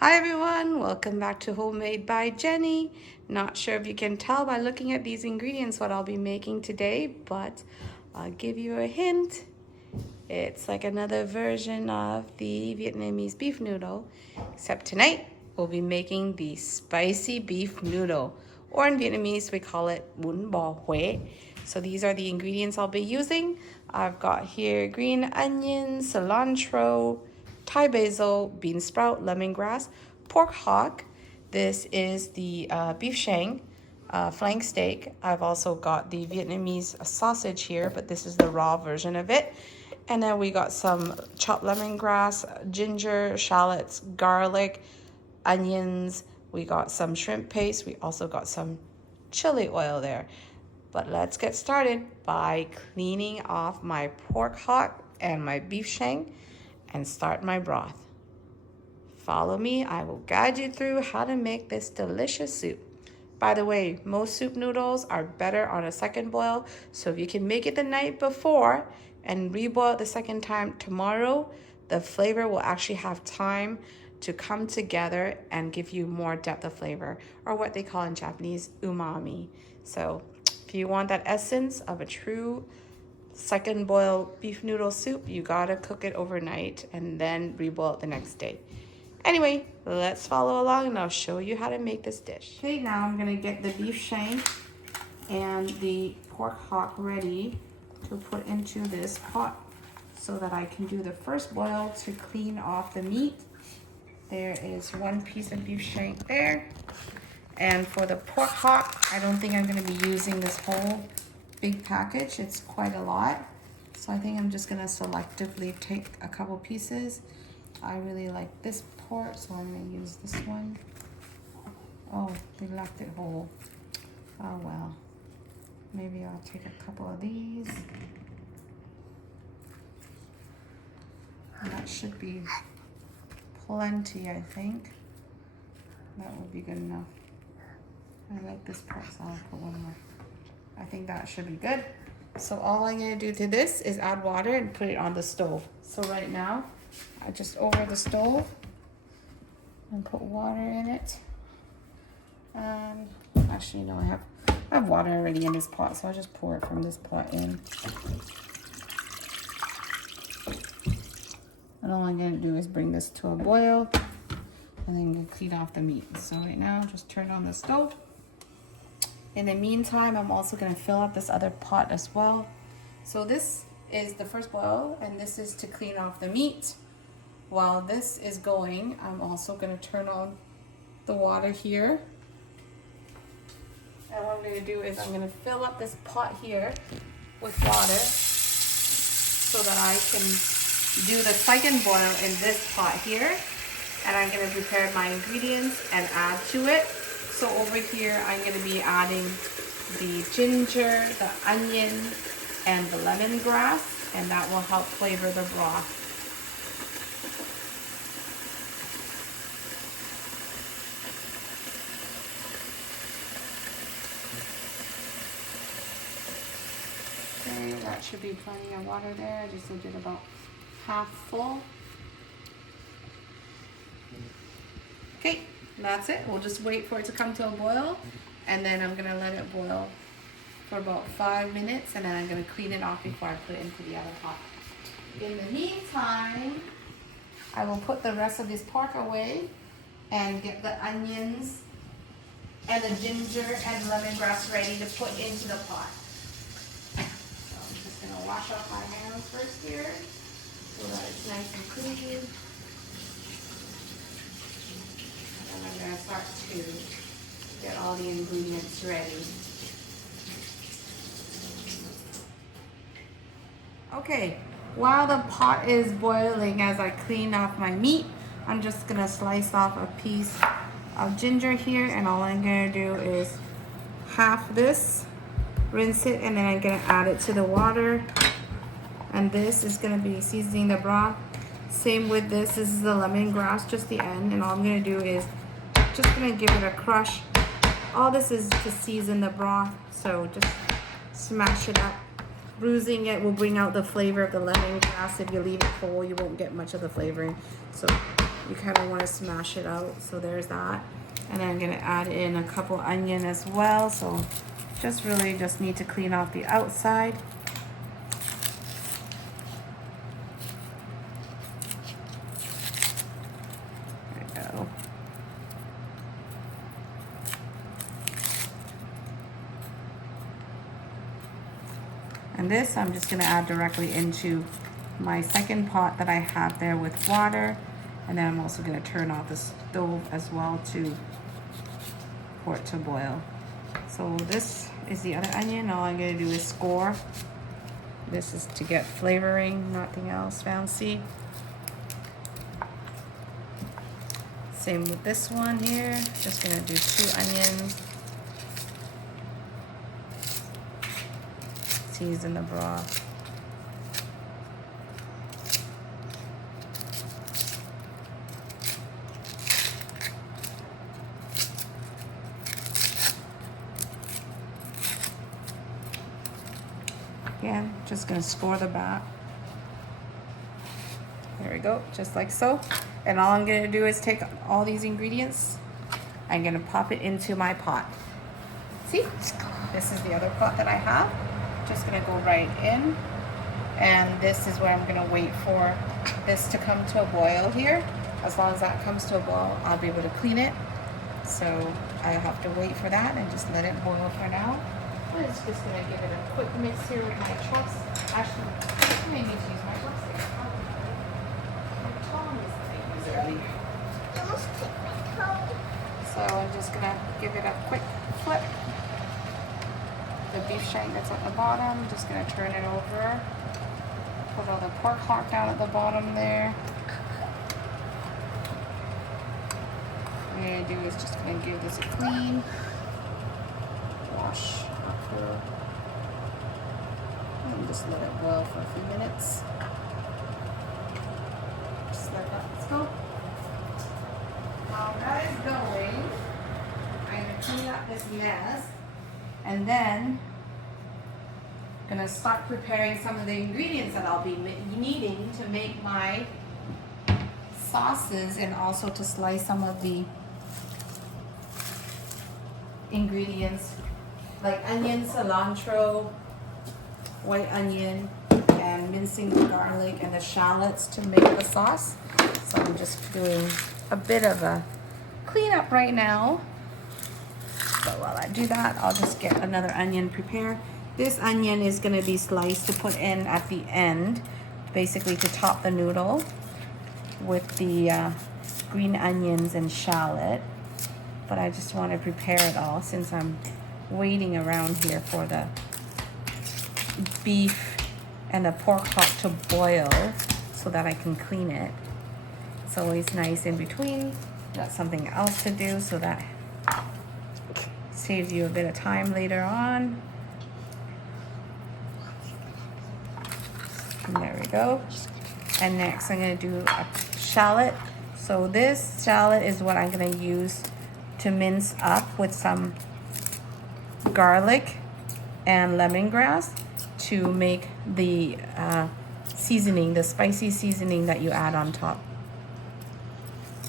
Hi everyone, welcome back to Homemade by Jenny. Not sure if you can tell by looking at these ingredients what I'll be making today, but I'll give you a hint. It's like another version of the Vietnamese beef noodle, except tonight we'll be making the spicy beef noodle, or in Vietnamese we call it Bún Bò Huế. So these are the ingredients I'll be using. I've got here green onions, cilantro, Thai basil, bean sprout, lemongrass, pork hock. This is the beef shank, flank steak. I've also got the Vietnamese sausage here, but this is the raw version of it. And then we got some chopped lemongrass, ginger, shallots, garlic, onions. We got some shrimp paste. We also got some chili oil there. But let's get started by cleaning off my pork hock and my beef shank and start my broth. Follow me, I will guide you through how to make this delicious soup. By the way, most soup noodles are better on a second boil, so if you can make it the night before and reboil it the second time tomorrow, the flavor will actually have time to come together and give you more depth of flavor, or what they call in Japanese, umami. So if you want that essence of a true second boil beef noodle soup, you gotta cook it overnight and then reboil it the next day. Anyway, let's follow along and I'll show you how to make this dish. Okay, now I'm gonna get the beef shank and the pork hock ready to put into this pot so that I can do the first boil to clean off the meat. There is one piece of beef shank there. And for the pork hock, I don't think I'm gonna be using this whole big package. It's quite a lot. So I think I'm just gonna selectively take a couple pieces. I really like this part, so I'm gonna use this one. Oh, they left it whole. Oh well. Maybe I'll take a couple of these. And that should be plenty, I think. That would be good enough. I like this part, so I'll put one more. I think that should be good. So all I'm gonna do to this is add water and put it on the stove. So right now, I just over the stove and put water in it. And actually, no, I have water already in this pot, so I'll just pour it from this pot in. And all I'm gonna do is bring this to a boil and then I'm gonna clean off the meat. So right now, just turn on the stove. In the meantime, I'm also gonna fill up this other pot as well. So this is the first boil, and this is to clean off the meat. While this is going, I'm also gonna turn on the water here. And what I'm gonna do is I'm gonna fill up this pot here with water so that I can do the second boil in this pot here. And I'm gonna prepare my ingredients and add to it. So over here, I'm going to be adding the ginger, the onion, and the lemongrass, and that will help flavor the broth. Okay, that should be plenty of water there. I just did about half full. Okay. That's it. We'll just wait for it to come to a boil, and then I'm gonna let it boil for about 5 minutes, and then I'm gonna clean it off before I put it into the other pot. In the meantime, I will put the rest of this pork away and get the onions and the ginger and lemongrass ready to put into the pot. So I'm just gonna wash off my hands first here so that it's nice and clean. And I'm going to start to get all the ingredients ready. Okay, while the pot is boiling, as I clean off my meat, I'm just going to slice off a piece of ginger here, and all I'm going to do is half this, rinse it, and then I'm going to add it to the water. And this is going to be seasoning the broth. Same with this is the lemongrass, just the end, and all I'm going to do is just gonna give it a crush. All this is to season the broth, so just smash it up. Bruising it will bring out the flavor of the lemongrass. If you leave it whole, you won't get much of the flavoring. So you kind of want to smash it out. So there's that. And then I'm gonna add in a couple onion as well. So just really just need to clean off the outside. There we go. And this I'm just gonna add directly into my second pot that I have there with water. And then I'm also gonna turn off the stove as well for it to boil. So this is the other onion. All I'm gonna do is score. This is to get flavoring, nothing else fancy. Same with this one here. Just gonna do 2 onions. Season the broth. Again, just gonna score the back. There we go, just like so. And all I'm gonna do is take all these ingredients. I'm gonna pop it into my pot. See, this is the other pot that I have. Just gonna go right in. And this is where I'm gonna wait for this to come to a boil here. As long as that comes to a boil, I'll be able to clean it. So I have to wait for that and just let it boil for now. I'm just gonna give it a quick mix here with my chops. Actually, I may need to use my chopsticks. My tongue is like early. So I'm just gonna give it a quick flip. The beef shank that's at the bottom, just gonna turn it over. Put all the pork hock down at the bottom there. What I'm gonna do is just gonna give this a clean wash. And just let it boil for a few minutes. Just let that go. While that is going, I'm gonna clean up this mess, and then I'm gonna start preparing some of the ingredients that I'll be needing to make my sauces, and also to slice some of the ingredients like onion, cilantro, white onion, and mincing the garlic and the shallots to make the sauce. So I'm just doing a bit of a cleanup right now. But while I do that, I'll just get another onion prepared. This onion is gonna be sliced to put in at the end, basically to top the noodle with the green onions and shallot. But I just want to prepare it all since I'm waiting around here for the beef and the pork hock to boil so that I can clean it. It's always nice in between. Got something else to do, so that saves you a bit of time later on. And there we go. And next I'm going to do a shallot. So this shallot is what I'm going to use to mince up with some garlic and lemongrass to make the seasoning, the spicy seasoning that you add on top.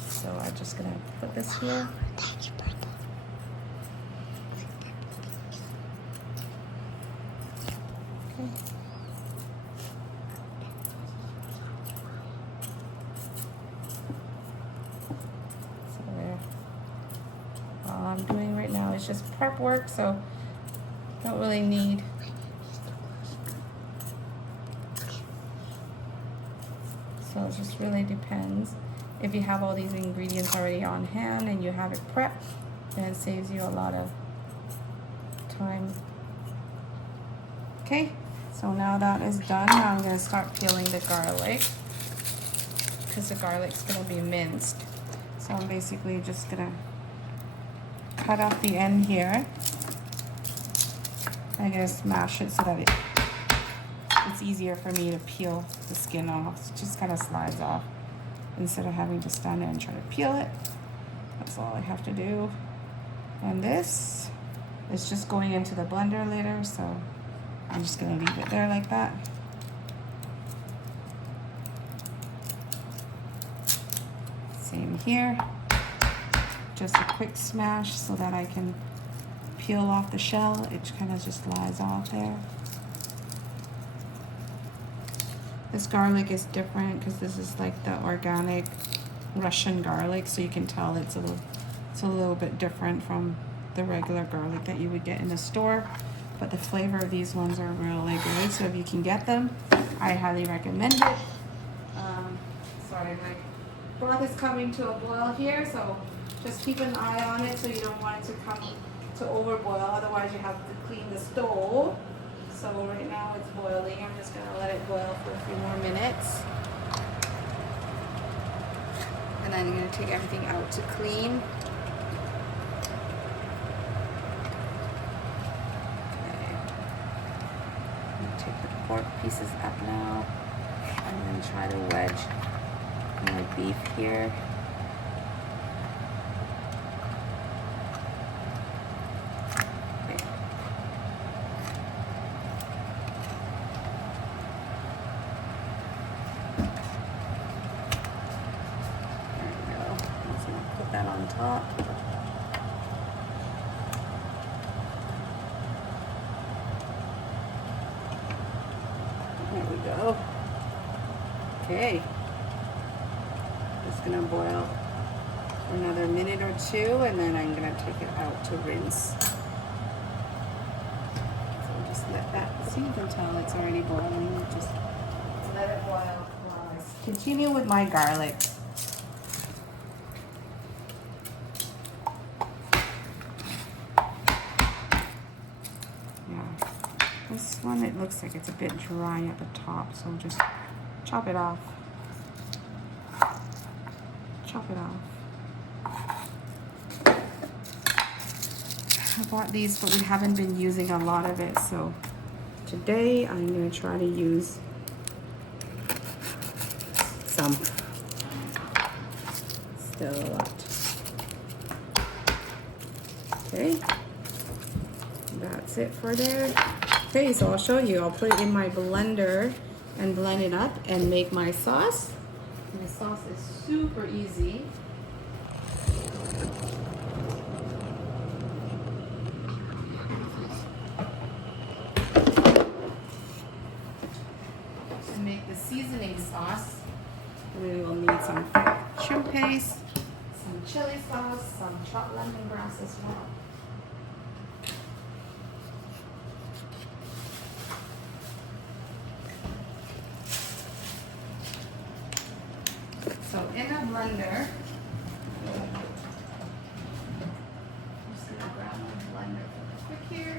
So I'm just gonna put this here. Okay. So there. All I'm doing right now is just prep work, so don't really need so it just really depends. If you have all these ingredients already on hand and you have it prepped, then it saves you a lot of time. Okay, so now that is done, now I'm going to start peeling the garlic because the garlic's going to be minced. So I'm basically just going to cut off the end here. I'm going to smash it so that it's easier for me to peel the skin off. It just kind of slides off instead of having to stand there and try to peel it. That's all I have to do. And this is just going into the blender later, so I'm just going to leave it there like that. here. Just a quick smash so that I can peel off the shell. It kind of just lies off there. This garlic is different because this is like the organic Russian garlic, so you can tell it's a little bit different from the regular garlic that you would get in the store. But the flavor of these ones are really good, so if you can get them, I highly recommend it. Sorry, my broth is coming to a boil here, so just keep an eye on it so you don't want it to come to overboil, otherwise you have to clean the stove. So right now it's boiling. I'm just gonna let it boil for a few more minutes. And then I'm gonna take everything out to clean. Okay. I'm gonna take the pork pieces up now. I'm gonna try to wedge my beef here. That on top. There we go. Okay. It's gonna boil for another minute or two, and then I'm gonna take it out to rinse. So just let that, see, you can tell it's already boiling. Just let it boil while I continue with my garlic. This one, it looks like it's a bit dry at the top, so just chop it off. Chop it off. I bought these, but we haven't been using a lot of it, so today I'm going to try to use some. Still a lot. Okay. That's it for there. Okay, so I'll show you. I'll put it in my blender and blend it up and make my sauce. And the sauce is super easy. To make the seasoning sauce, we will need some shrimp paste, some chili sauce, some chopped lemongrass as well. So in a blender, I'm just going to grab my blender really quick here.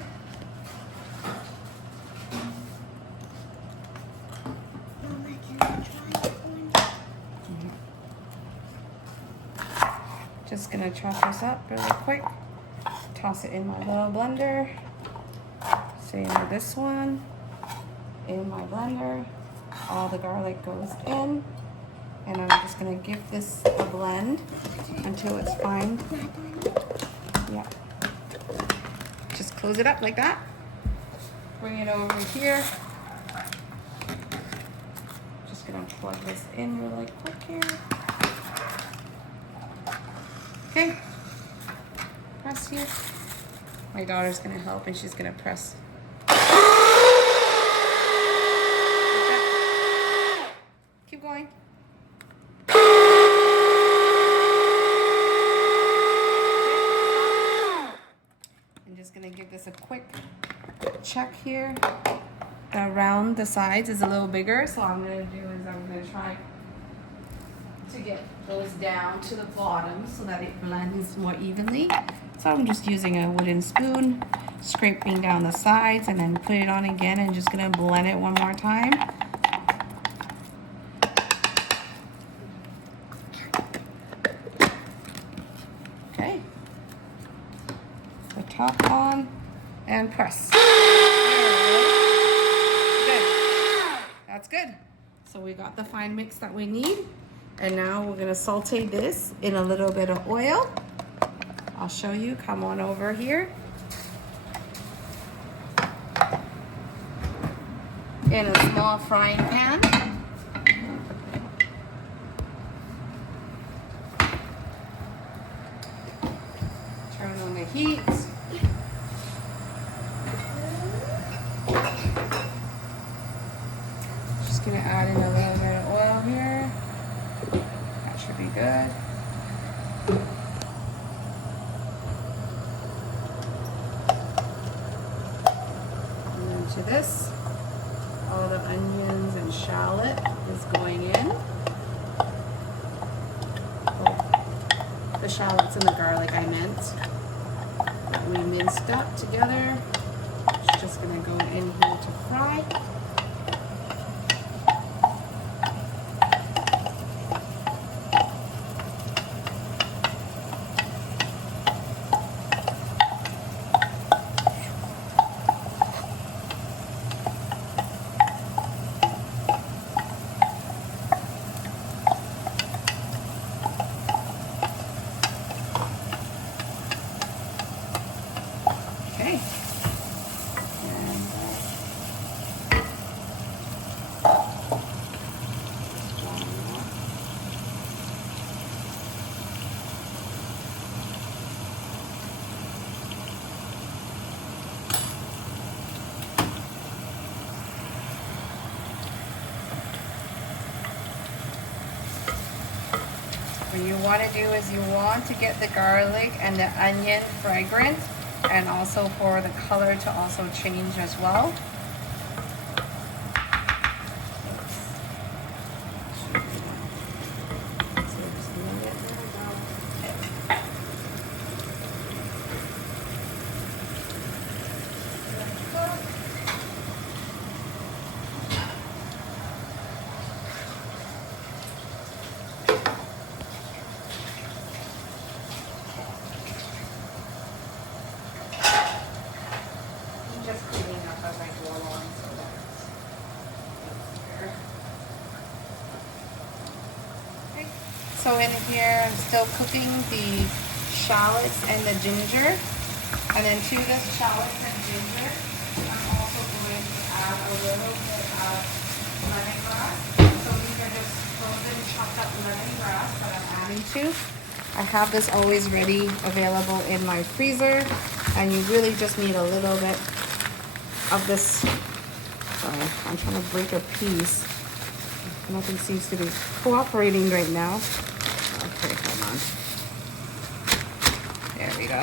Just going to chop this up really quick. Toss it in my little blender. Same with this one. In my blender. All the garlic goes in. And I'm just gonna give this a blend until it's fine. Yeah. Just close it up like that. Bring it over here. Just gonna plug this in really quick here. Okay. Press here. My daughter's gonna help and she's gonna press. Keep going. Gonna give this a quick check here. Around the sides is a little bigger, so what I'm gonna do is I'm gonna try to get those down to the bottom so that it blends more evenly. So I'm just using a wooden spoon, scraping down the sides, and then put it on again, and just gonna blend it one more time. Okay. Top on and press. Good. That's good. So we got the fine mix that we need. And now we're gonna saute this in a little bit of oil. I'll show you, come on over here. In a small frying pan. heat. Just gonna add in a little bit of oil here. That should be good. And then to this, all the onions and shallot is going in. The shallots and the garlic I meant that we minced up together. It's just gonna go in here to fry. What you want to do is you want to get the garlic and the onion fragrant, and also for the color to also change as well. So in here, I'm still cooking the shallots and the ginger. And then to this shallots and ginger, I'm also going to add a little bit of lemongrass. So these are just frozen chopped up lemongrass that I'm adding to. I have this always ready, available in my freezer. And you really just need a little bit of this. Sorry, I'm trying to break a piece. Nothing seems to be cooperating right now. Okay, hold on. There we go.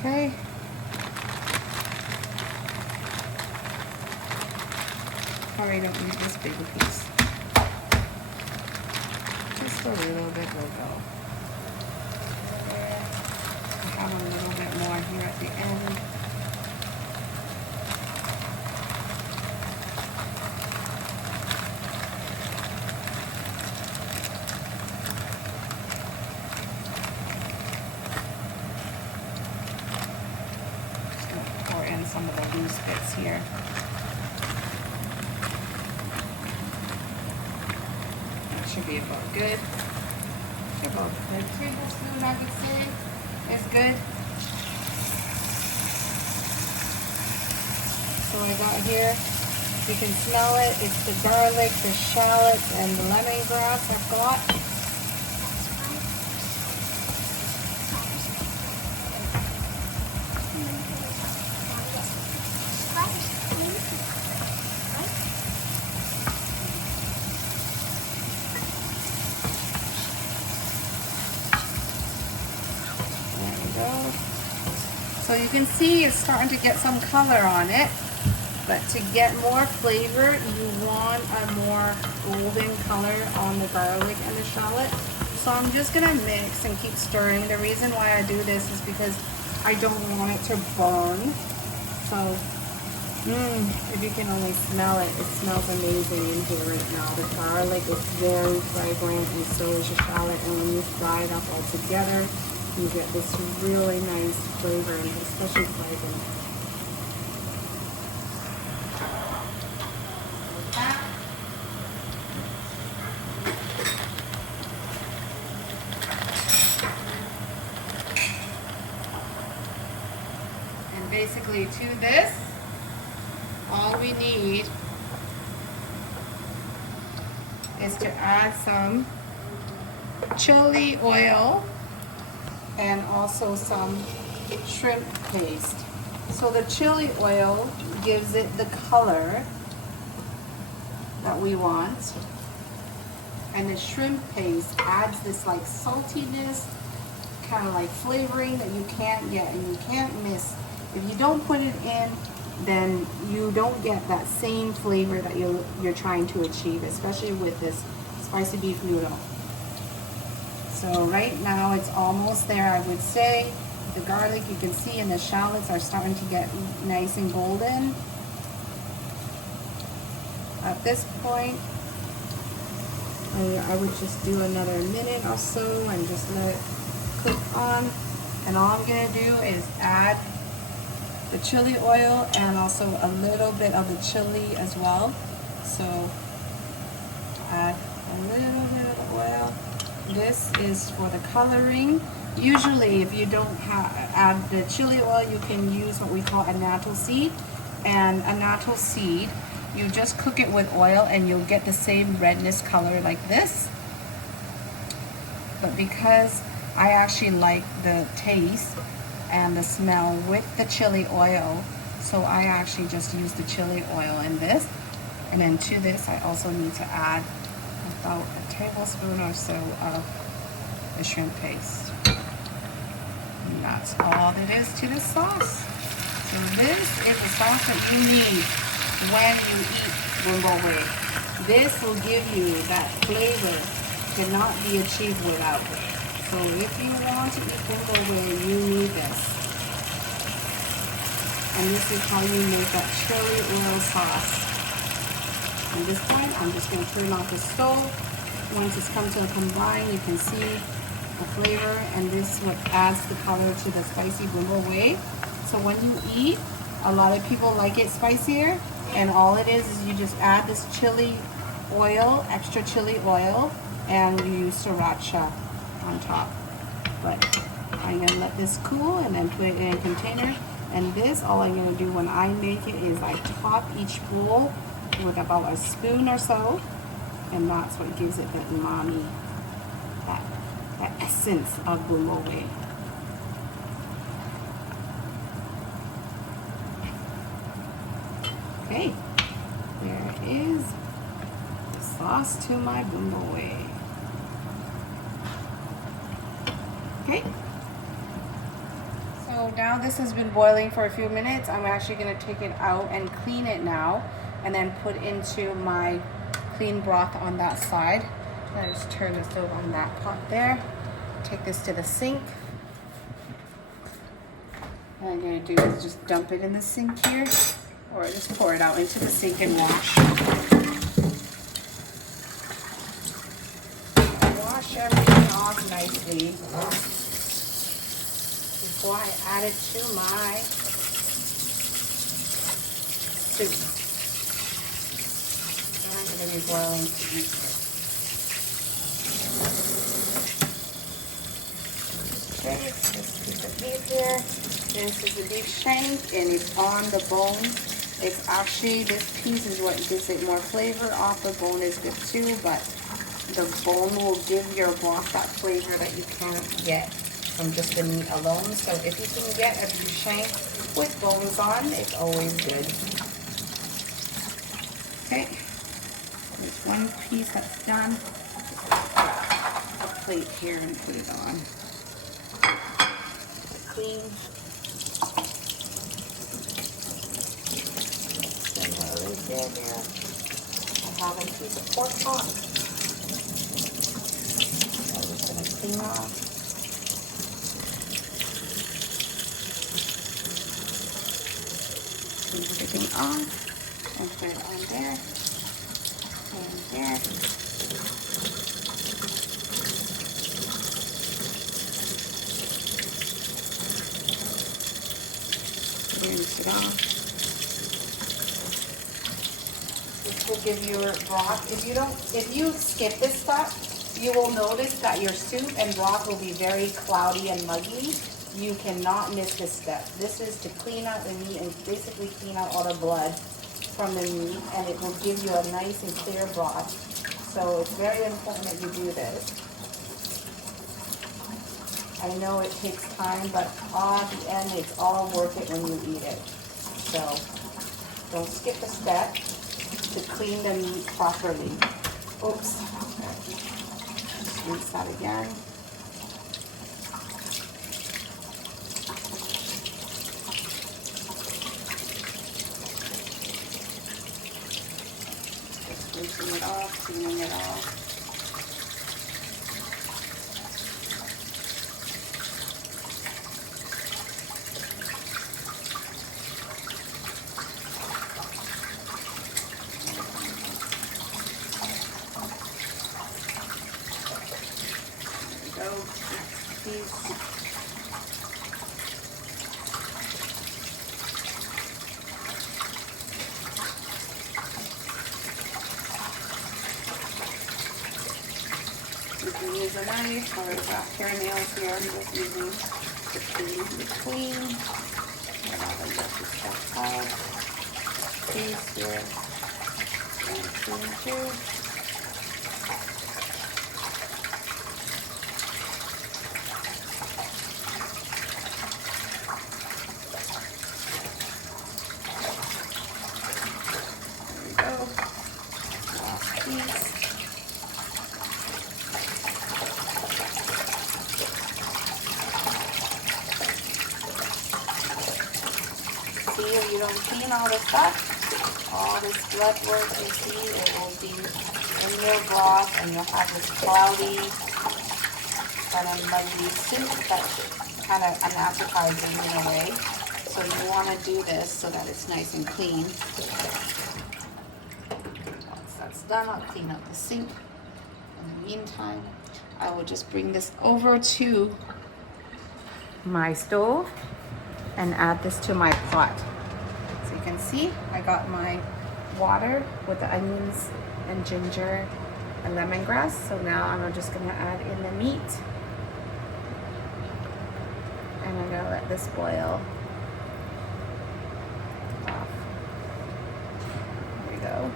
Okay. Sorry, I don't need this big a piece. Just a little bit will go. A little bit more here at the end. Just going to pour in some of the loose bits here. That should be about good. About a tablespoon, I could say. Is good. So I got here, you can smell it, it's the garlic, the shallots, and the lemongrass I've got. So you can see it's starting to get some color on it, but to get more flavor, you want a more golden color on the garlic and the shallot. So I'm just gonna mix and keep stirring. The reason why I do this is because I don't want it to burn. So, if you can only smell it, it smells amazing in here right now. The garlic is very fragrant, and so is the shallot. And when you fry it up all together, you get this really nice flavor, and especially fragrant. And basically to this, all we need is to add some chili oil and also some shrimp paste. So the chili oil gives it the color that we want, and the shrimp paste adds this like saltiness, kind of like flavoring that you can't get and you can't miss. If you don't put it in, then you don't get that same flavor that you're trying to achieve, especially with this spicy beef noodle. So right now it's almost there, I would say. The garlic, you can see, and the shallots are starting to get nice and golden. At this point, I would just do another minute or so and just let it cook on. And all I'm gonna do is add the chili oil and also a little bit of the chili as well. So add a little bit of the oil. This is for the coloring. Usually if you don't add the chili oil, you can use what we call a natto seed. And a natto seed, you just cook it with oil and you'll get the same redness color like this. But because I actually like the taste and the smell with the chili oil, so I actually just use the chili oil in this. And then to this, I also need to add about a tablespoon or so of the shrimp paste. And that's all there is to this sauce. So this is the sauce that you need when you eat Bún Bò Huế. This will give you that flavor cannot be achieved without it. So if you want to eat Bún Bò Huế, you need this. And this is how you make that chili oil sauce. At this point, I'm just going to turn off the stove. Once it's come to a combine, you can see the flavor, and this is what adds the color to the spicy Bún Bò Huế. So when you eat, a lot of people like it spicier, and all it is you just add this chili oil, extra chili oil, and you use sriracha on top. But I'm going to let this cool and then put it in a container. And this, all I'm going to do when I make it is I top each bowl with about a spoon or so, and that's what gives it that umami, that essence of Bún Bò Huế. Okay, there is the sauce to my Bún Bò Huế. Okay. So now this has been boiling for a few minutes. I'm actually going to take it out and clean it now, and then put into my clean broth on that side. I just turn the stove on that pot there. Take this to the sink. What I'm going to do is just dump it in the sink here, or just pour it out into the sink and wash. Wash everything off nicely before I add it to my soup. I'm going to be boiling to eat this. Okay, this piece of beef here. This is the beef shank, and it's on the bone. It's actually, this piece is what gives it more flavor. Off the bone is good too, but the bone will give your broth that flavor that you can't get from just the meat alone. So if you can get a beef shank with bones on, it's always good. Okay, there's one piece that's done. A plate here and put it on. Clean. Here. I have a piece of pork hock. I'm just going to clean off. Clean everything off and put it on there and there. Rinse it off. Will give your broth, if you skip this step, you will notice that your soup and broth will be very cloudy and muggy. You cannot miss this step. This is to clean out the meat and basically clean out all the blood from the meat, and it will give you a nice and clear broth. So it's very important that you do this. I know it takes time, but at the end, it's all worth it when you eat it. So don't skip a step to clean the meat properly. Oops. Just rinse that again. Just rinsing it off, cleaning it off. You can use a knife or a hair nails here. I'm just using the between. And I'll let this stuff out. Piece here. And between two. See, if you don't clean all the stuff, all this blood work you see, it will be in your broth, and you'll have this cloudy, kind of muddy soup that's kind of unappetizing in a way. So you want to do this so that it's nice and clean. Once that's done, I'll clean up the sink. In the meantime, I will just bring this over to my stove and add this to my pot. So you can see I got my water with the onions and ginger and lemongrass. So now I'm just gonna add in the meat, and I'm gonna let this boil off. There we go.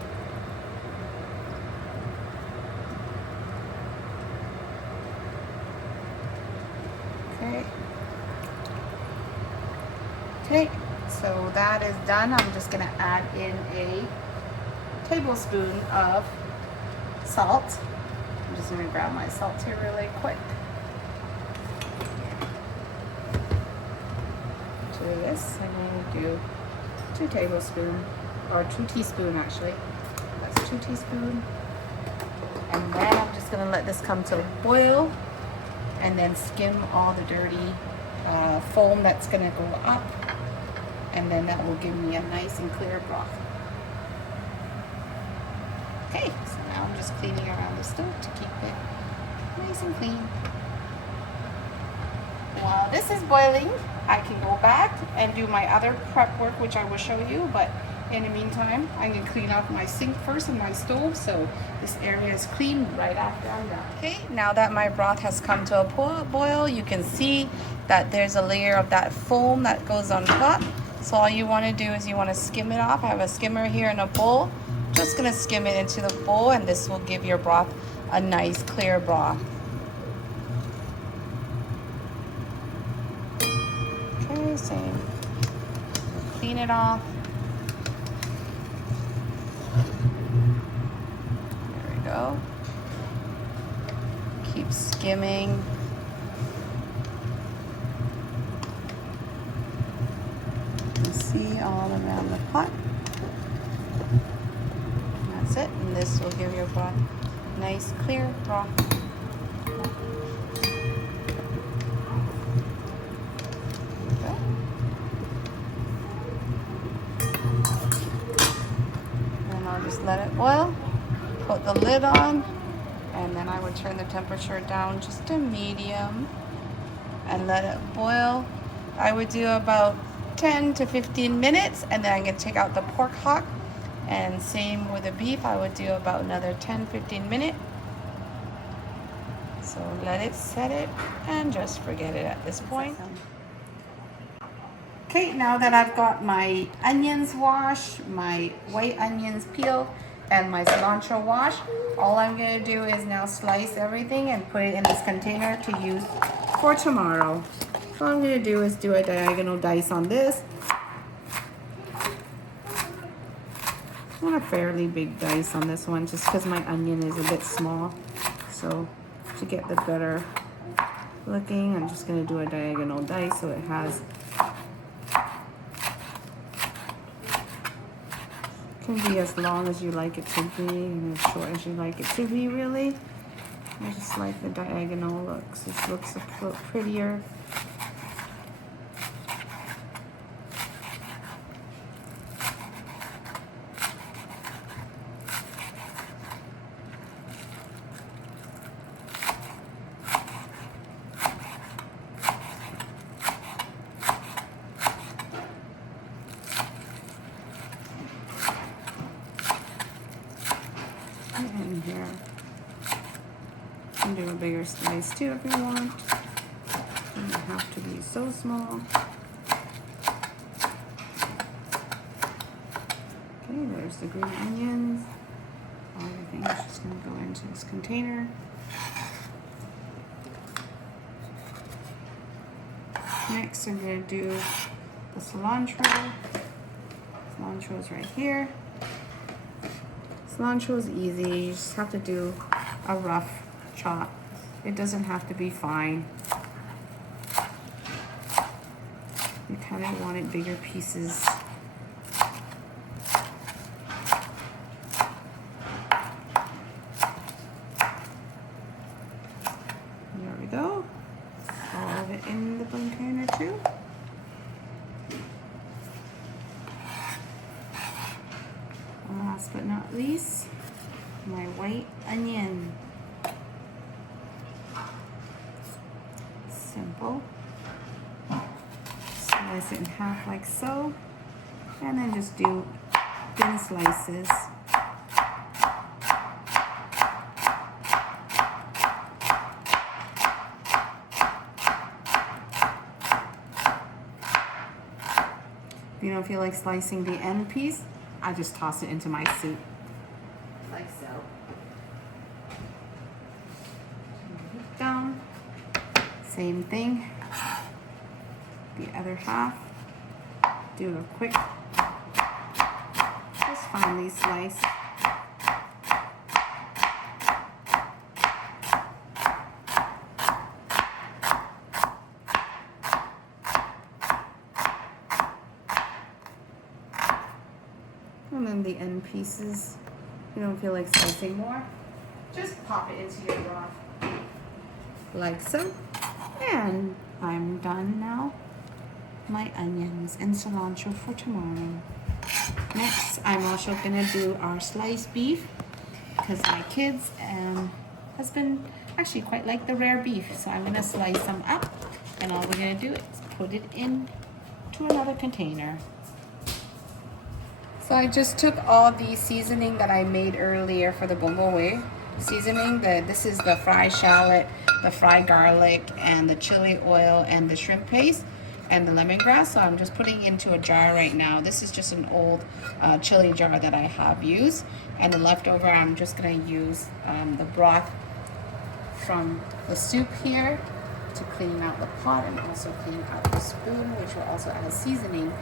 Okay, so that is done. I'm just gonna add in a tablespoon of salt. I'm just gonna grab my salt here really quick. To this, I'm gonna do 2 tablespoons, or 2 teaspoons actually. That's 2 teaspoons. And then I'm just gonna let this come to a boil, and then skim all the dirty foam that's gonna go up, and then that will give me a nice and clear broth. Okay, so now I'm just cleaning around the stove to keep it nice and clean. While this is boiling, I can go back and do my other prep work, which I will show you, but in the meantime, I'm gonna clean up my sink first and my stove, so this area is clean right after I'm done. Okay, now that my broth has come to a boil, you can see that there's a layer of that foam that goes on top. So all you wanna do is you wanna skim it off. I have a skimmer here in a bowl. Just gonna skim it into the bowl, and this will give your broth a nice clear broth. Okay, same. Clean it off. There we go. Keep skimming. You can see all around the pot. That's it, and this will give your broth nice clear broth. And I'll just let it boil, put the lid on, and then I would turn the temperature down just to medium and let it boil. I would do about 10 to 15 minutes, and then I'm going to take out the pork hock. And same with the beef, I would do about another 10-15 minutes. So let it set it and just forget it at this point. Okay, now that I've got my onions washed, my white onions peeled, and my cilantro washed, all I'm gonna do is now slice everything and put it in this container to use for tomorrow. So all I'm gonna do is do a diagonal dice on this. I want a fairly big dice on this one just because my onion is a bit small. So to get the better looking, I'm just gonna do a diagonal dice so it has, can be as long as you like it to be and as short as you like it to be, really. I just like the diagonal looks. It looks a little prettier. And here, you can do a bigger slice too if you want. It doesn't have to be so small. Okay, there's the green onions. Everything is just going to go into this container. Next, I'm going to do the cilantro. Cilantro is right here. Cilantro is easy. You just have to do a rough chop. It doesn't have to be fine. You kind of want it bigger pieces. There we go. All of it in the container too. Last but not least, my white onion. Simple. Slice it in half like so, and then just do thin slices. If you don't feel like slicing the end piece, I just toss it into my soup, like so. Down. Same thing. The other half. Do a quick, just finely slice. And then the end pieces, if you don't feel like slicing more, just pop it into your broth, like so. And I'm done now. My onions and cilantro for tomorrow. Next, I'm also gonna do our sliced beef because my kids and husband actually quite like the rare beef. So I'm gonna slice them up, and all we're gonna do is put it in to another container. So I just took all the seasoning that I made earlier for the Bún Bò Huế seasoning. This is the fried shallot, the fried garlic, and the chili oil, and the shrimp paste, and the lemongrass. So I'm just putting into a jar right now. This is just an old chili jar that I have used. And the leftover, I'm just gonna use the broth from the soup here to clean out the pot and also clean out the spoon, which will also add seasoning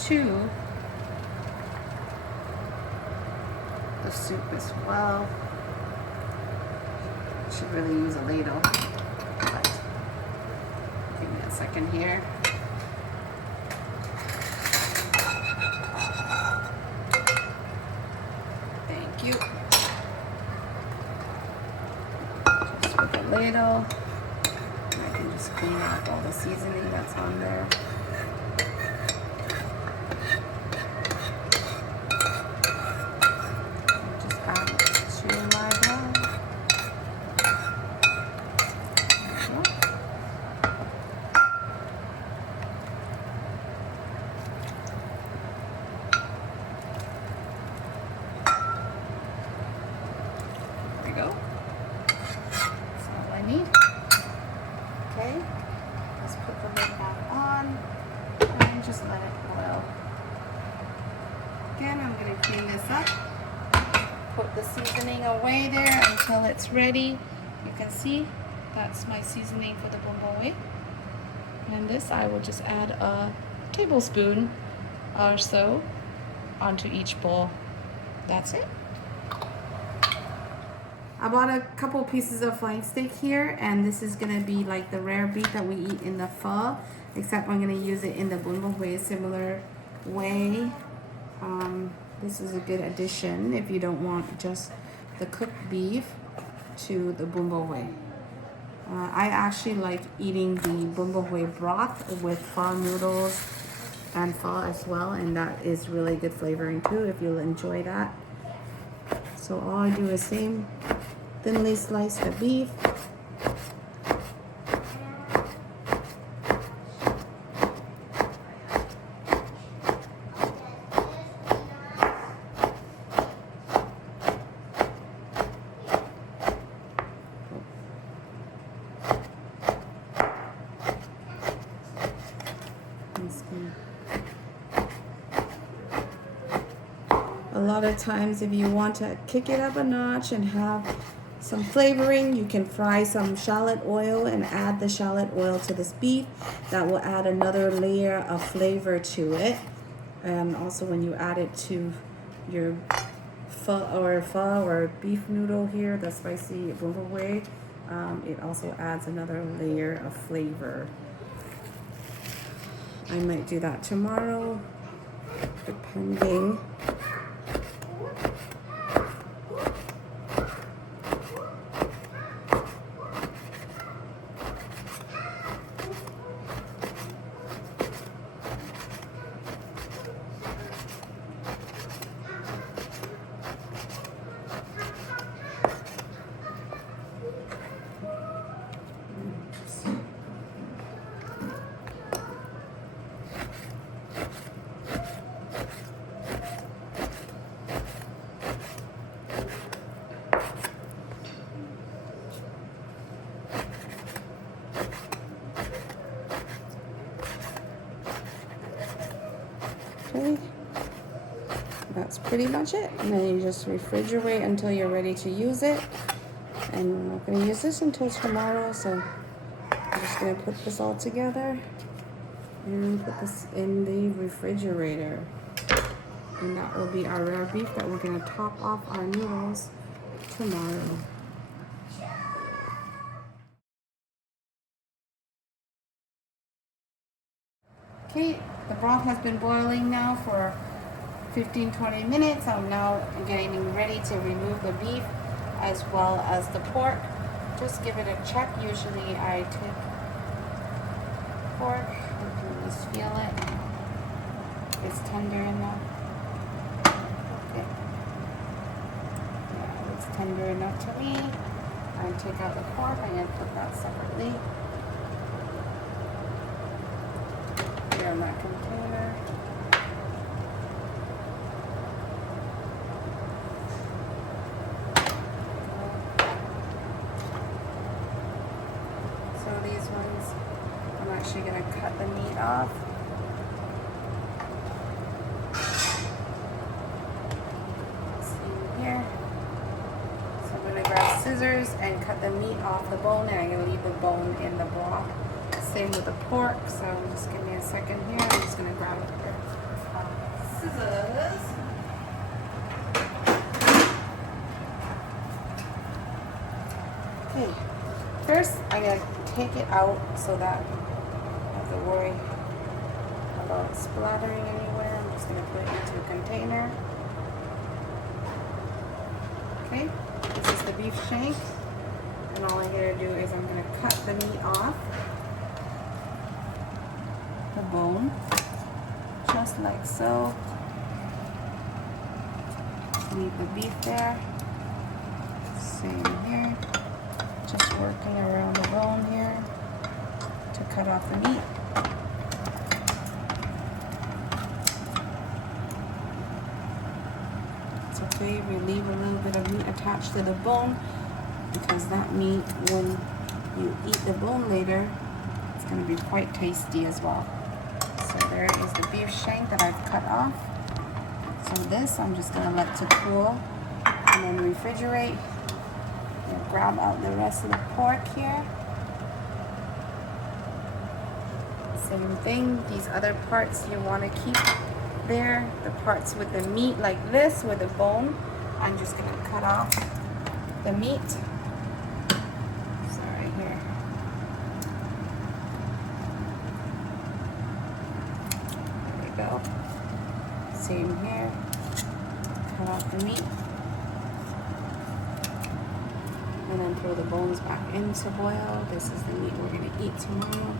to the soup as well. Should really use a ladle, but give me a second here. Thank you. Just with a ladle, I can just clean out all the seasoning that's on there. Okay, let's put the lid back on. Again, I'm going to clean this up. Put the seasoning away there until it's ready. You can see that's my seasoning for the Bún Bò Huế. And this I will just add a tablespoon or so onto each bowl. That's it. I bought a couple pieces of flank steak here, and this is gonna be like the rare beef that we eat in the pho, except I'm gonna use it in the Bún Bò Huế similar way. This is a good addition if you don't want just the cooked beef to the Bún Bò Huế. I actually like eating the Bún Bò Huế broth with pho noodles and pho as well, and that is really good flavoring too if you'll enjoy that. So all I do is thinly slice the beef. A lot of times if you want to kick it up a notch and have some flavoring, you can fry some shallot oil and add the shallot oil to this beef. That will add another layer of flavor to it. And also when you add it to your pho or beef noodle here, the spicy Bún Bò Huế, it also adds another layer of flavor. I might do that tomorrow, depending. Okay, that's pretty much it. And then you just refrigerate until you're ready to use it. And we're not going to use this until tomorrow, so I'm just going to put this all together and put this in the refrigerator. And that will be our rare beef that we're going to top off our noodles tomorrow. Okay, the broth has been boiling now for 15-20 minutes. I'm now getting ready to remove the beef as well as the pork. Just give it a check. Usually I take pork, you can just feel it. It's tender enough. Okay. Yeah, it's tender enough to me. I take out the pork. I'm going to put that separately. In that container. So these ones, I'm actually going to cut the meat off. See here. So I'm going to grab scissors and cut the meat off the bone, and I'm going to leave the bone in the broth. Same with the pork, so just give me a second here. I'm just going to grab a pair of scissors. Okay, first I'm going to take it out so that I don't have to worry about splattering anywhere. I'm just going to put it into a container. Okay, this is the beef shank, and all I'm going to do is I'm going to cut the meat off the bone, just like so. Leave the beef there. Same here. Just working around the bone here to cut off the meat. It's okay, we leave a little bit of meat attached to the bone, because that meat, when you eat the bone later, it's going to be quite tasty as well. So there is the beef shank that I've cut off. So this I'm just gonna let to cool and then refrigerate. And grab out the rest of the pork here. Same thing, these other parts you want to keep there. The parts with the meat like this, with the bone, I'm just going to cut off the meat. So right here. There we go. Same here. Cut off the meat. And then throw the bones back into boil. This is the meat we're going to eat tomorrow.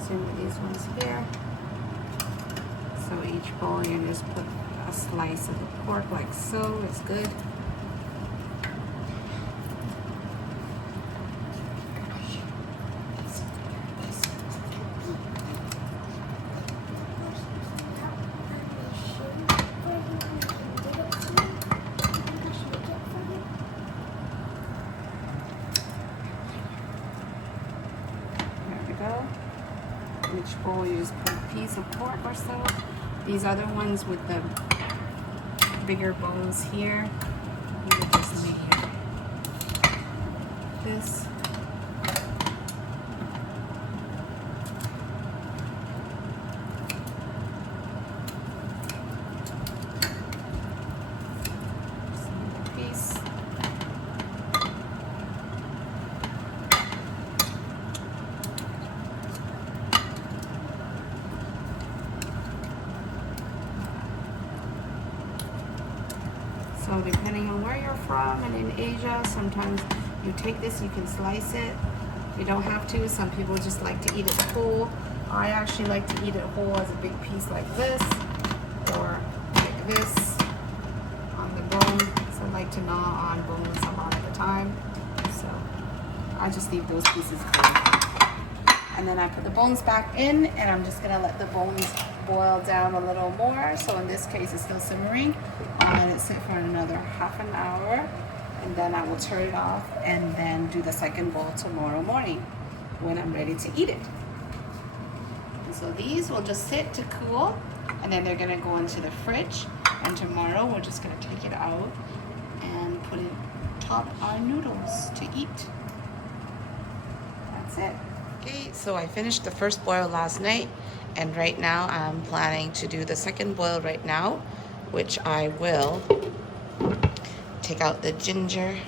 Same with these ones here. So each bowl you just put a slice of the pork like so. It's good. Each bowl you just put a piece of pork or so. These other ones with the bigger bones here, you would just make this. Piece. So depending on where you're from and in Asia, sometimes you take this, you can slice it. You don't have to. Some people just like to eat it whole. I actually like to eat it whole as a big piece like this, or like this on the bone. So I like to gnaw on bones a lot of the time. So I just leave those pieces clean. And then I put the bones back in, and I'm just gonna let the bones boil down a little more. So in this case, it's still simmering. I'll let it sit for another half an hour, and then I will turn it off and then do the second bowl tomorrow morning when I'm ready to eat it. And so these will just sit to cool, and then they're gonna go into the fridge. And tomorrow we're just gonna take it out and put it top our noodles to eat. That's it. Okay, so I finished the first boil last night, and right now I'm planning to do the second boil right now, which I will take out the ginger.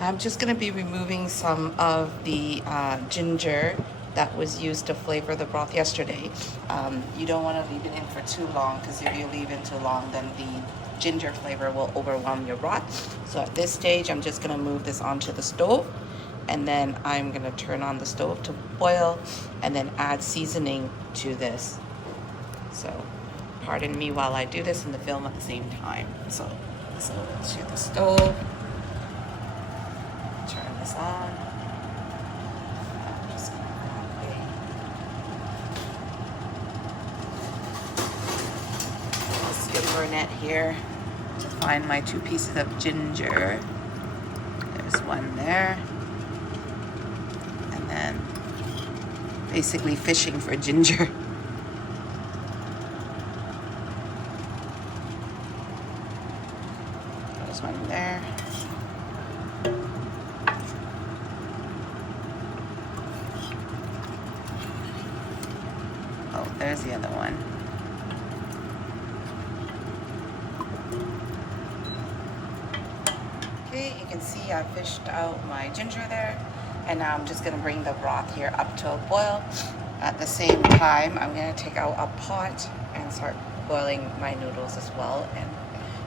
I'm just gonna be removing some of the ginger that was used to flavor the broth yesterday. You don't wanna leave it in for too long, because if you leave it too long, then the ginger flavor will overwhelm your broth. So at this stage, I'm just gonna move this onto the stove, and then I'm gonna turn on the stove to boil and then add seasoning to this. So pardon me while I do this and the film at the same time. So to the stove, turn this on. I'm just gonna grab a skimmer net here to find my 2 pieces of ginger. There's one there. And then basically fishing for ginger. There's one there. Oh, there's the other one. Okay, you can see I fished out my ginger there, and now I'm just gonna bring the broth here up to a boil. At the same time, I'm gonna take out a pot and start boiling my noodles as well, and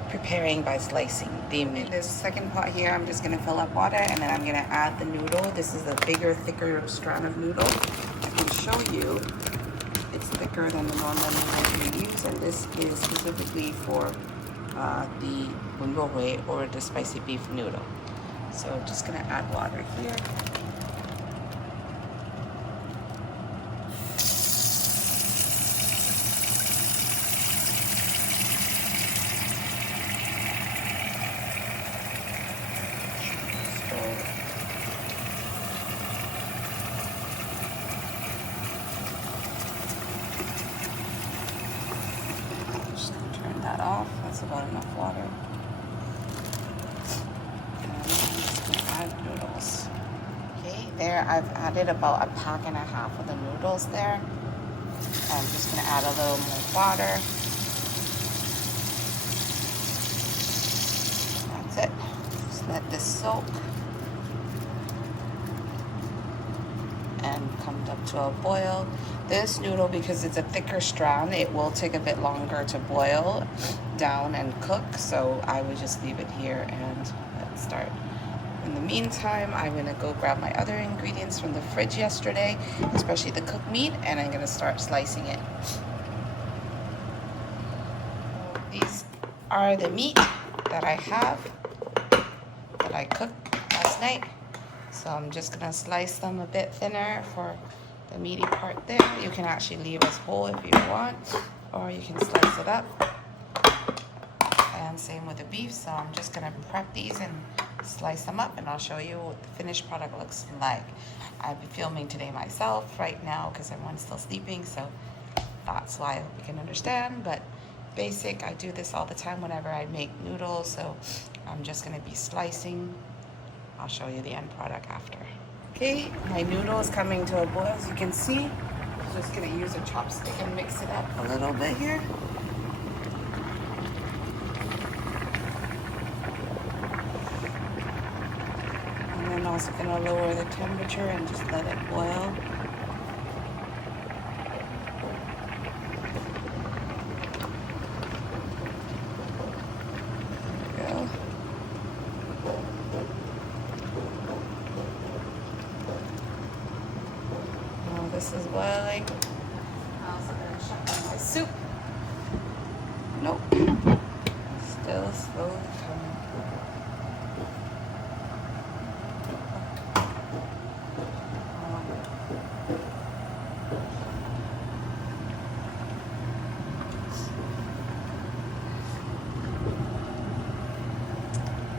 preparing by slicing the meat. In this second pot here, I'm just gonna fill up water, and then I'm gonna add the noodle. This is a bigger, thicker strand of noodle. I can show you it's thicker than the normal noodle we use, and this is specifically for the Bún Bò Huế, or the spicy beef noodle. So I'm just gonna add water here. that off. That's about enough water. And I'm just gonna add noodles. Okay, there I've added about 1.5 packs of the noodles there. I'm just gonna add a little more water. That's it. Just let this soak and come up to a boil. This noodle, because it's a thicker strand, it will take a bit longer to boil down and cook, so I would just leave it here and let's start. In the meantime, I'm gonna go grab my other ingredients from the fridge yesterday, especially the cooked meat, and I'm gonna start slicing it. These are the meat that I have, that I cooked last night. So I'm just gonna slice them a bit thinner for the meaty part there. You can actually leave as whole if you want, or you can slice it up. And same with the beef. So I'm just gonna prep these and slice them up, and I'll show you what the finished product looks like. I've been filming today myself right now because everyone's still sleeping, so that's why you can understand. But basic, I do this all the time whenever I make noodles, so I'm just gonna be slicing. I'll show you the end product after. Okay, my noodle is coming to a boil, as you can see. I'm just gonna use a chopstick and mix it up a little bit here. And then also gonna lower the temperature and just let it boil. This is boiling. I'm also going to shut down my soup. Nope. Still slowly coming.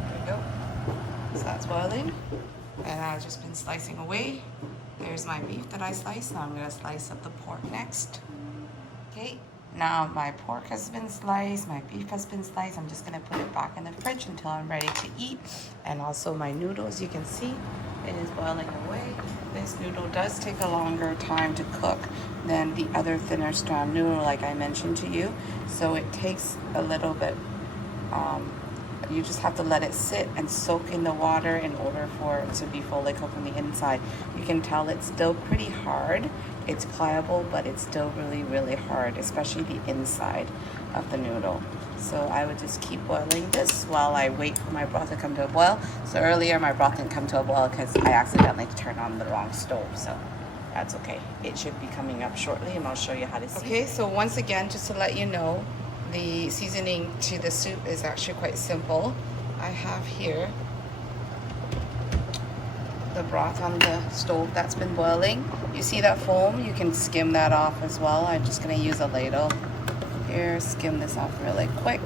There we go. So that's boiling. And I've just been slicing away. There's my beef that I sliced. Now I'm going to slice up the pork next. Okay, now my pork has been sliced, my beef has been sliced. I'm just going to put it back in the fridge until I'm ready to eat. And also my noodles, you can see it is boiling away. This noodle does take a longer time to cook than the other thinner strand noodle, like I mentioned to you. So it takes a little bit, you just have to let it sit and soak in the water in order for it to be fully cooked on the inside. You can tell it's still pretty hard. It's pliable, but it's still really, really hard, especially the inside of the noodle. So I would just keep boiling this while I wait for my broth to come to a boil. So earlier my broth didn't come to a boil because I accidentally turned on the wrong stove. So that's okay. It should be coming up shortly, and I'll show you how to season. Okay, so once again, just to let you know, the seasoning to the soup is actually quite simple. I have here the broth on the stove that's been boiling. You see that foam? You can skim that off as well. I'm just gonna use a ladle here, skim this off really quick,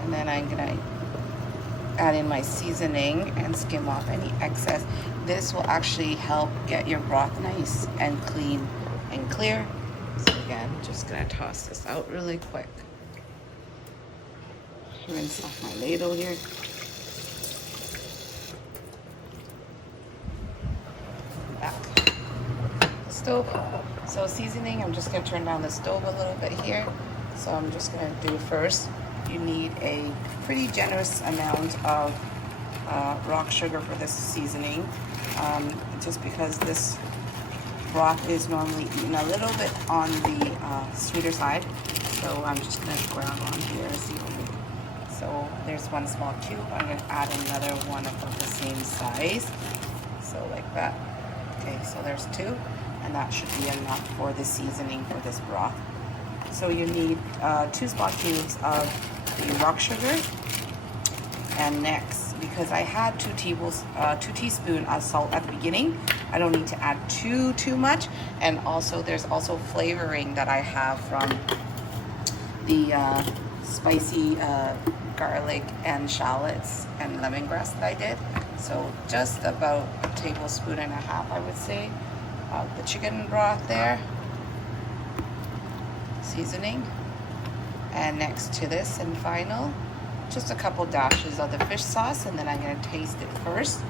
and then I'm gonna add in my seasoning and skim off any excess. This will actually help get your broth nice and clean and clear. So again, just gonna toss this out really quick. Rinse off my ladle here. Back the stove. So seasoning, I'm just going to turn down the stove a little bit here. So I'm just going to do first, you need a pretty generous amount of rock sugar for this seasoning, just because this broth is normally eaten a little bit on the sweeter side. So I'm just going to ground on here, see what we. So there's one small cube. I'm going to add another one of the same size. So like that. Okay, so there's two, and that should be enough for the seasoning for this broth. So you need 2 small cubes of the rock sugar. And next, because I had 2 teaspoons of salt at the beginning, I don't need to add too much. And also there's also flavoring that I have from the spicy garlic and shallots and lemongrass that I did. So just about 1.5 tablespoons, I would say, of the chicken broth there. Seasoning. And next to this and final, just a couple dashes of the fish sauce, and then I'm gonna taste it first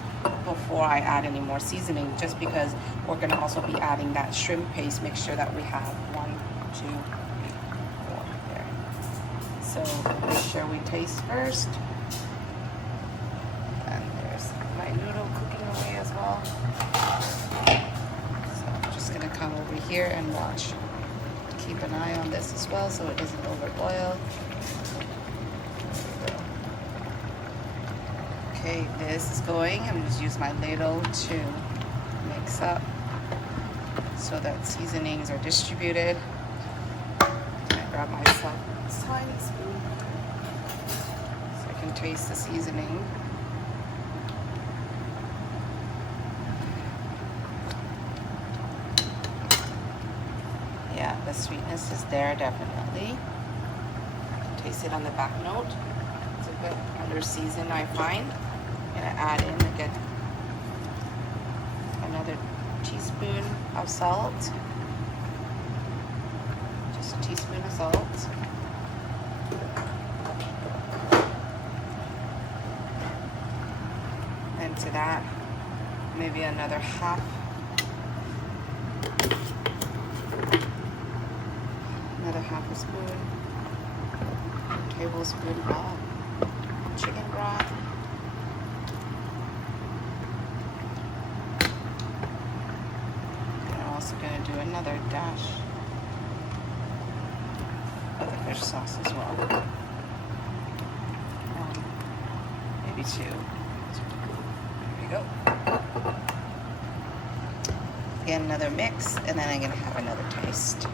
before I add any more seasoning, just because we're gonna also be adding that shrimp paste mixture that we have. 1, 2, 3, 4 there. So make sure we taste first. And there's my noodle cooking away as well. So I'm just gonna come over here and watch. Keep an eye on this as well so it doesn't overboil. Okay, this is going. I'm just use my ladle to mix up so that seasonings are distributed. I grab myself a tiny spoon so I can taste the seasoning. Yeah, the sweetness is there definitely. I can taste it on the back note. It's a bit under seasoned, I find. I'm gonna add in again another teaspoon of salt. Just a teaspoon of salt. And to that, maybe another half a spoon, tablespoon of chicken broth. And I'm also going to do another dash of the fish sauce as well. Maybe 2. There we go. Again, another mix, and then I'm going to have another taste.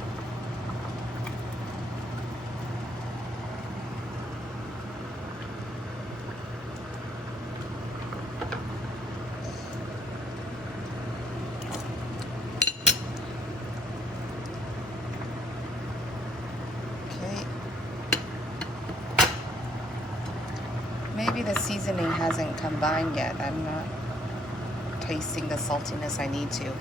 Maybe the seasoning hasn't combined yet. I'm not tasting the saltiness I need to.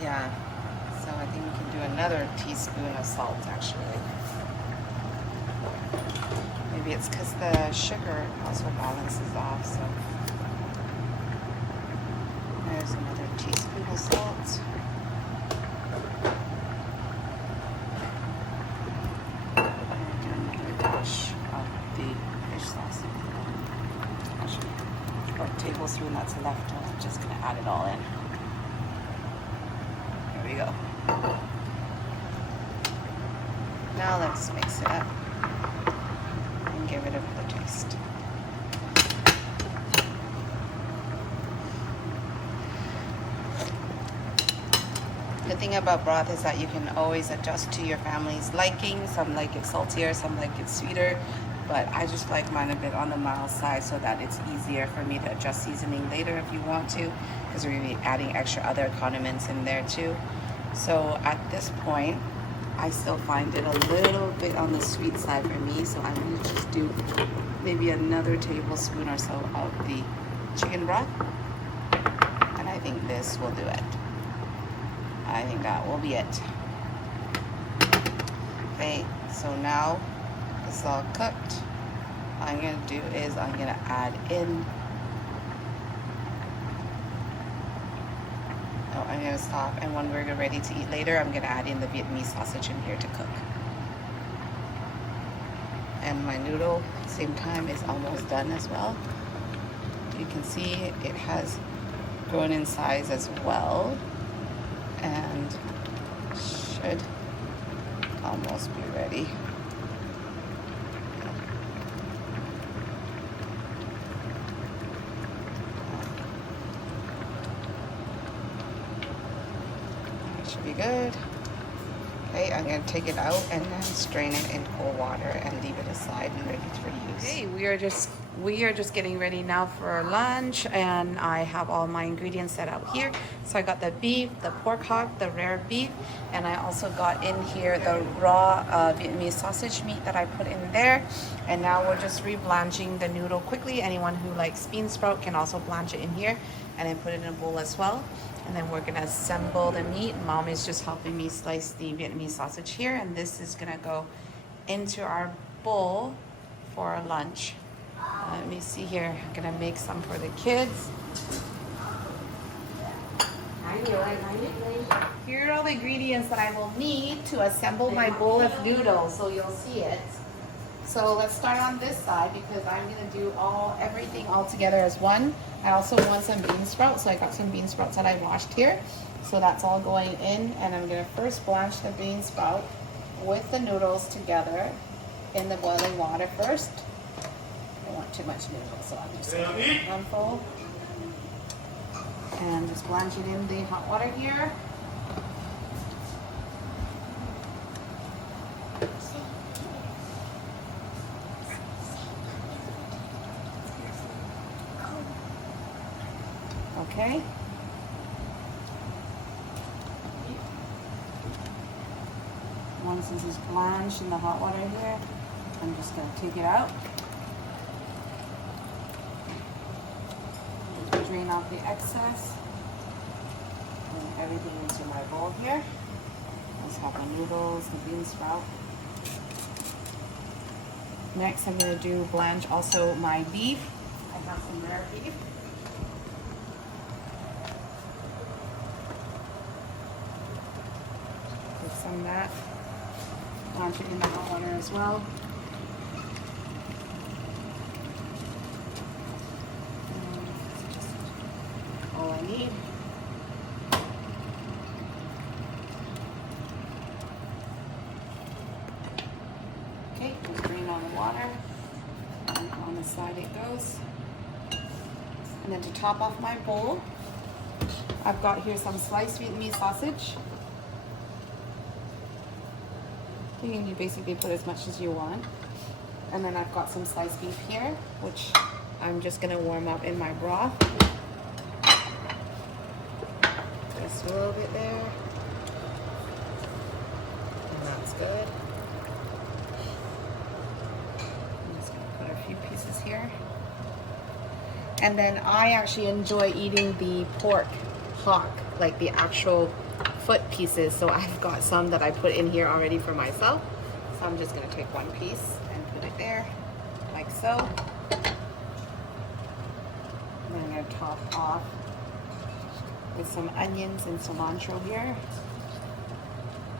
Yeah, so I think we can do another teaspoon of salt actually. Maybe it's because the sugar also balances off, so. There's another teaspoon of salt. Tablespoon that's left. I'm just going to add it all in. Here we go. Now let's mix it up and give it a taste. The thing about broth is that you can always adjust to your family's liking. Some like it saltier, some like it sweeter. But I just like mine a bit on the mild side so that it's easier for me to adjust seasoning later if you want to, because we're going to be adding extra other condiments in there too. So at this point, I still find it a little bit on the sweet side for me, so I'm going to just do maybe another tablespoon or so of the chicken broth, and I think this will do it. I think that will be it. Okay, so now it's all cooked. All I'm gonna do is I'm gonna add in. Oh, I'm gonna stop, and when we're ready to eat later, I'm gonna add in the Vietnamese sausage in here to cook. And my noodle, same time, is almost done as well. You can see it has grown in size as well, and should almost be ready. Should be good. Okay, I'm going to take it out and then strain it in cold water and leave it aside and ready for use. Okay, we are just we are just getting ready now for lunch, and I have all my ingredients set out here. So I got the beef, the pork hock, the rare beef, and I also got in here the raw Vietnamese sausage meat that I put in there. And now we're just reblanching the noodle quickly. Anyone who likes bean sprout can also blanch it in here and then put it in a bowl as well. And then we're gonna assemble the meat. Mom is just helping me slice the Vietnamese sausage here, and this is gonna go into our bowl for our lunch. Let me see here. I'm gonna make some for the kids. Here are all the ingredients that I will need to assemble my bowl of noodles, so you'll see it. So let's start on this side because I'm gonna do everything all together as one. I also want some bean sprouts, so I got some bean sprouts that I washed here. So that's all going in, and I'm gonna first blanch the bean sprout with the noodles together in the boiling water first. I don't want too much noodles, so I'm just gonna do a handful. And just blanch it in the hot water here. Okay. Once this is blanched in the hot water here, I'm just going to take it out. Just drain off the excess. And everything into my bowl here. Let's have the noodles, the bean sprout. Next, I'm going to do blanch also my beef. I have some rare beef. Some of that. Blanch it in the hot water as well. And just all I need. Okay, just drain all the water. And on the side it goes. And then to top off my bowl, I've got here some sliced Vietnamese sausage. You basically put as much as you want. And then I've got some sliced beef here, which I'm just gonna warm up in my broth. Just a little bit there. And that's good. I'm just gonna put a few pieces here. And then I actually enjoy eating the pork hock, like the actual foot pieces, so I've got some that I put in here already for myself. So I'm just going to take one piece and put it there, like so. And then I'm going to top off with some onions and cilantro here.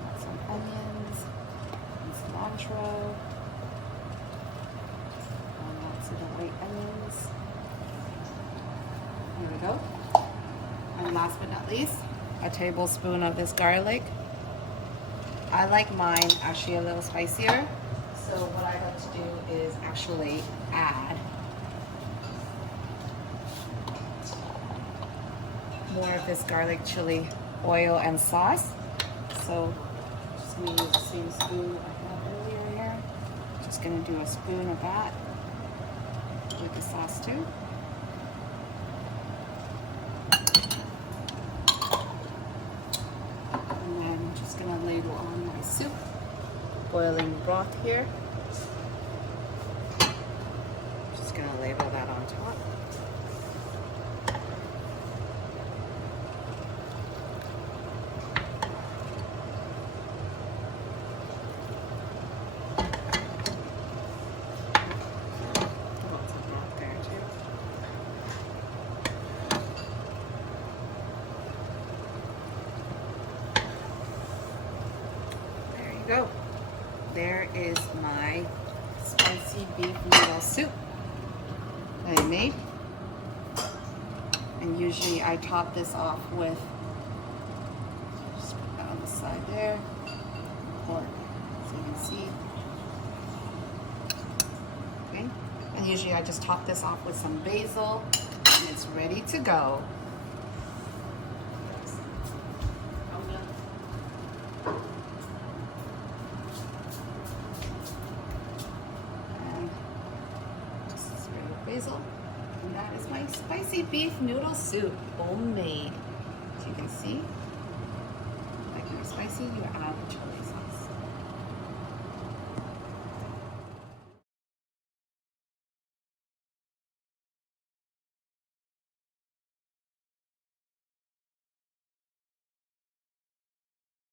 Got some onions and cilantro. And lots of the white onions. There we go. And last but not least, a tablespoon of this garlic. I like mine actually a little spicier, so what I like to do is actually add more of this garlic chili oil and sauce. So just going to use the same spoon I had earlier here. Just going to do a spoon of that with the sauce too. Gonna ladle on my soup, boiling broth here. Just gonna ladle that on top. Lots of broth there too. Go. There is my spicy beef noodle soup that I made. And usually I top this off with, just put that on the side there, pork, so you can see. Okay. And usually I just top this off with some basil, and it's ready to go. spicy beef noodle soup, homemade. As you can see, like more spicy, you add the chili sauce.